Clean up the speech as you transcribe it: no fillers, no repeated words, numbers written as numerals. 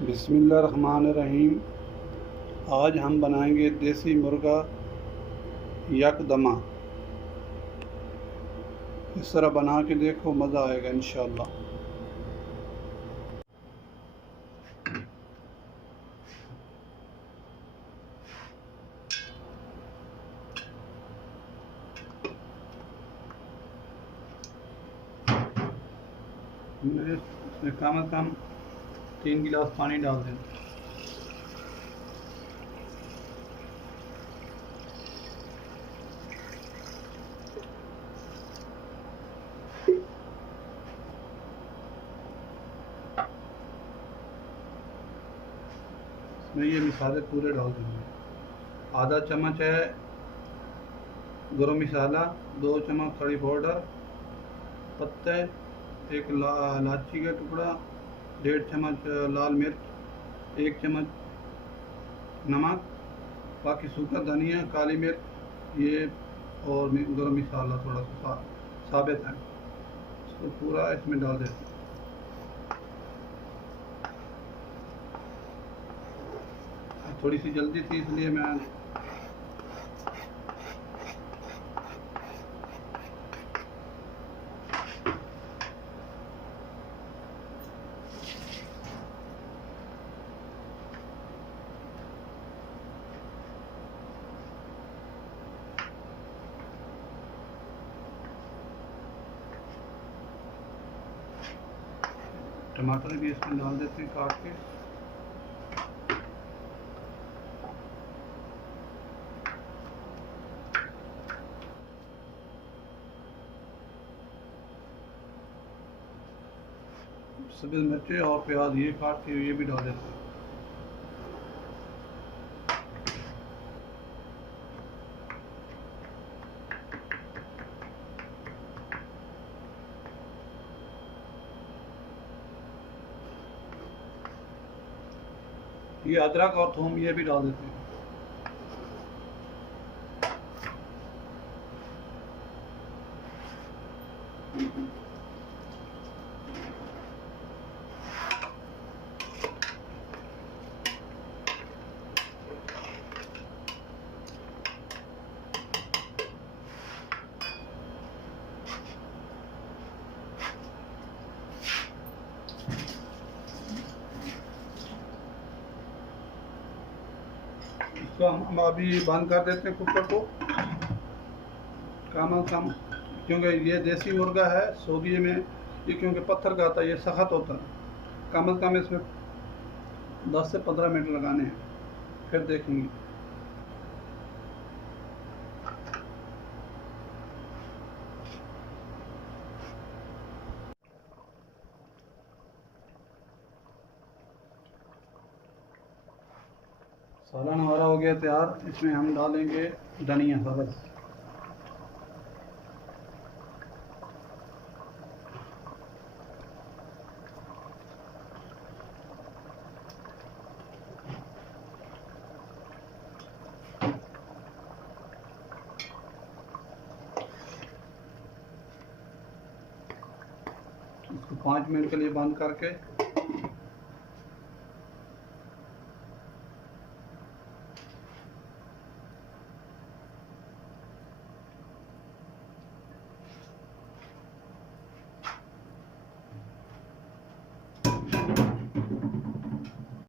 बिस्मिल्लाहिर्रहमानिर्रहीम। आज हम बनाएंगे देसी मुर्गा यकदमा। इस तरह बना के देखो, मज़ा आएगा इंशाअल्लाह। इसमें कम से कम 3 गिलास पानी डाल दें। इसमें ये मसाले पूरे डाल देंगे। आधा चम्मच है गरम मसाला, 2 चम्मच कड़ी पाउडर, पत्ते, एक इलायची का टुकड़ा, 1.5 चम्मच लाल मिर्च, 1 चम्मच नमक, बाकी सूखा धनिया, काली मिर्च ये और गरम मसाला थोड़ा सा साबित है। इसको पूरा इसमें डाल देते हैं। थोड़ी सी जल्दी थी इसलिए मैं टमाटर भी इसमें डाल देते हैं काट के। सब्ज़ मिर्चें और प्याज ये काट के ये भी डाल देते हैं। ये अदरक और थूम ये भी डाल देते हैं। इसको हम अभी बंद कर देते हैं कुकर को कम से कम, क्योंकि ये देसी मुर्गा है सऊदी में, ये क्योंकि पत्थर का आता है, ये सख्त होता है। कम से कम इसमें 10 से 15 मिनट लगाने हैं, फिर देखेंगे। सालन हमारा हो गया तैयार। इसमें हम डालेंगे धनिया सब्ज़। इसको 5 मिनट के लिए बंद करके